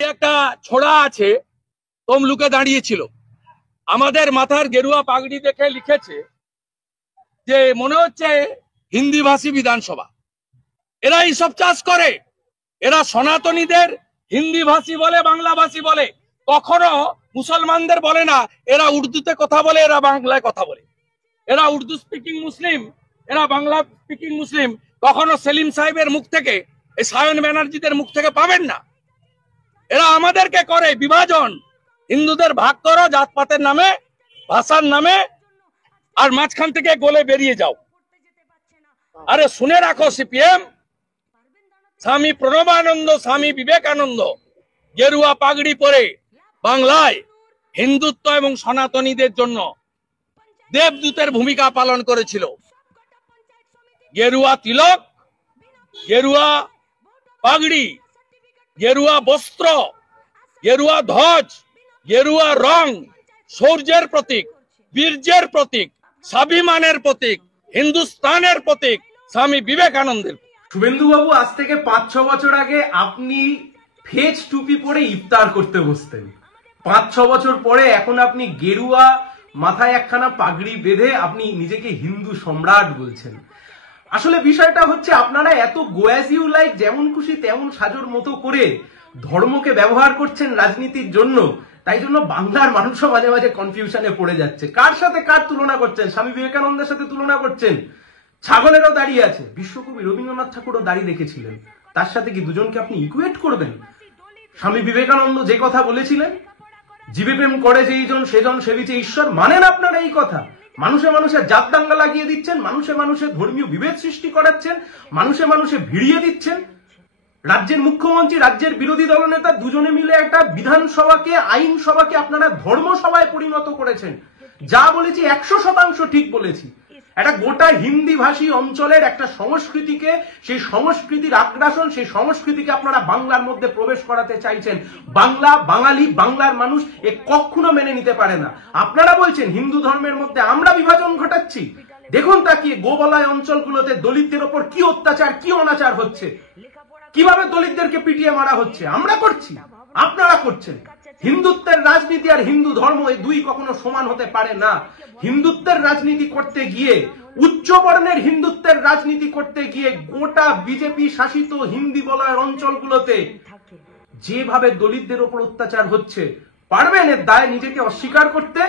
একটা ছোড়া আছে তমলুকে দাঁড়িয়েছিল, আমাদের মাথার গেরুয়া পাগড়ি দেখে লিখেছে যে মনে হচ্ছে হিন্দি ভাষী বিধানসভা। এরা এইসব চাষ করে, এরা সনাতনীদের হিন্দি ভাষী বলে, বাংলা ভাষী বলে, কখনো মুসলমানদের বলে না। এরা উর্দুতে কথা বলে, এরা বাংলায় কথা বলে। এরা উর্দু স্পিকিং মুসলিম, এরা বাংলা স্পিকিং মুসলিম। কখনো সেলিম সাহেবের মুখ থেকে, এই সায়ন ব্যানার্জিদের মুখ থেকে পাবেন না। এরা আমাদেরকে করে বিভাজন, হিন্দুদের ভাগ করো জাতপাতের নামে, ভাষার নামে, আর মাঝখান থেকে গলে বেরিয়ে যাও। আরে শুনে রাখো সিপিএম, স্বামী প্রণবানন্দ, স্বামী বিবেকানন্দ গেরুয়া পাগড়ি পরে বাংলায় হিন্দুত্ব এবং সনাতনীদের জন্য দেবদূতের ভূমিকা পালন করেছিল। গেরুয়া তিলক, গেরুয়া পাগড়ি, গেরুয়া বস্ত্র, গেরুয়া ধ্বজ, গেরুয়া রং শৌর্যের প্রতীক, বীর্যের প্রতীক, স্বাভিমানের প্রতীক, হিন্দুস্তানের প্রতীক, স্বামী বিবেকানন্দের। শুভেন্দু বাবু, আজ থেকে 5-6 বছর আগে আপনি ফেজ টুপি পরে ইফতার করতে বসতেন। 5-6 বছর পরে এখন আপনি গেরুয়া মাথায় একখানা পাগড়ি বেঁধে আপনি নিজেকে হিন্দু সম্রাট বলছেন। আসলে বিষয়টা হচ্ছে, আপনারা এত গো অ্যাজ ইউ লাইক, যেমন খুশি তেমন সাজোর মতো করে ধর্মকে ব্যবহার করছেন রাজনীতির জন্য। তাই জন্য বাংলার মানুষও মাঝে মাঝে কনফিউশনে পড়ে যাচ্ছে। কার সাথে কার তুলনা করছেন? স্বামী বিবেকানন্দের সাথে তুলনা করছেন। ছাগলেরও দাঁড়িয়ে আছে, বিশ্বকবি রবীন্দ্রনাথ ঠাকুরও দাঁড়িয়ে রেখেছিলেন। তার সাথে কি দুজনকে আপনি ইকুয়েট করবেন? স্বামী বিবেকানন্দ যে কথা বলেছিলেন, জীবে প্রেম করে যেইজন সেজন সেবিছে ঈশ্বর, মানেন আপনারা এই কথা? মানুষে মানুষে জাত দাঙ্গা লাগিয়ে দিচ্ছেন, মানুষে মানুষে ধর্মীয় বিভেদ সৃষ্টি করাচ্ছেন, মানুষে মানুষে ভিড়িয়ে দিচ্ছেন। রাজ্যের মুখ্যমন্ত্রী, রাজ্যের বিরোধী দলনেতা দুজনে মিলে একটা বিধানসভাকে, আইনসভাকে আপনারা ধর্মসভায় পরিণত করেছেন। যা বলেছি 100% ঠিক বলেছি। একটা গোটা হিন্দি ভাষী অঞ্চলের একটা সংস্কৃতিকে, সেই সংস্কৃতির আগ্রাসন, সেই সংস্কৃতিকে আপনারা বাংলার মধ্যে প্রবেশ করাতে চাইছেন। বাংলা, বাঙালি, বাংলার মানুষ এ কখনো মেনে নিতে পারে না। আপনারা বলছেন হিন্দু ধর্মের মধ্যে আমরা বিভাজন ঘটাচ্ছি। দেখুন তাকিয়ে গোবলয় অঞ্চলগুলোতে দলিতদের ওপর কি অত্যাচার, কি অনাচার হচ্ছে, কিভাবে দলিতদেরকে পিটিয়ে মারা হচ্ছে। আমরা করছি, আপনারা করছেন। হিন্দুত্বের রাজনীতি আর হিন্দু ধর্ম এই দুই কখনো সমান হতে পারে না। হিন্দুত্বের রাজনীতি করতে গিয়ে, উচ্চ বর্ণের হিন্দুত্বের রাজনীতি করতে গিয়ে গোটা বিজেপি শাসিত হিন্দি বলয়ের অঞ্চলগুলোতে যেভাবে দলিতদের উপর অত্যাচার হচ্ছে, পারবেন এর দায় নিজেকে অস্বীকার করতে?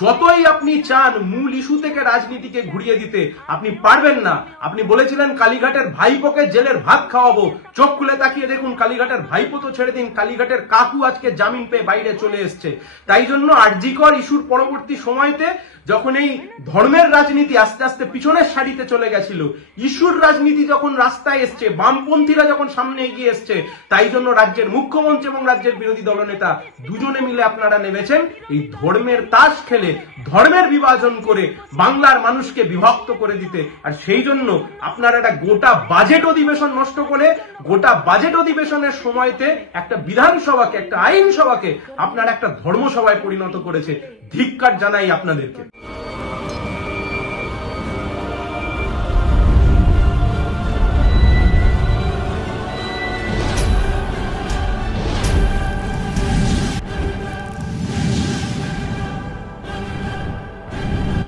যতই আপনি চান মূল ইস্যু থেকে রাজনীতিকে ঘুরিয়ে দিতে, আপনি পারবেন না। আপনি বলেছিলেন কালীঘাটের ভাইপোকে জেলের ভাত খাওয়াবো। চোখ খুলে তাকিয়ে দেখুন, কালীঘাটের ভাইপো তো ছেড়ে দিন, কালীঘাটের কাকু আজকে জামিন পেয়ে বাইরে চলে এসছে। তাই জন্য আরজিকর ইস্যুর পরবর্তী সময়তে যখন এই ধর্মের রাজনীতি আস্তে আস্তে পিছনের সারিতে চলে গেছিল, ইস্যুর রাজনীতি যখন রাস্তায় এসছে, বামপন্থীরা যখন সামনে এগিয়ে এসছে, তাই জন্য রাজ্যের মুখ্যমন্ত্রী এবং রাজ্যের বিরোধী দলনেতা দুজনে মিলে আপনারা নেমেছেন এই ধর্মের তাস খেলে, ধর্মের বিভাজন করে বাংলার মানুষকে বিভক্ত করে দিতে। আর সেই জন্য আপনারা একটা গোটা বাজেট অধিবেশন নষ্ট করে, গোটা বাজেট অধিবেশনের সময়তে একটা বিধানসভাকে, একটা আইনসভাকে আপনারা একটা ধর্মসভায় পরিণত করেছে। ধিক্কার জানাই আপনাদেরকে।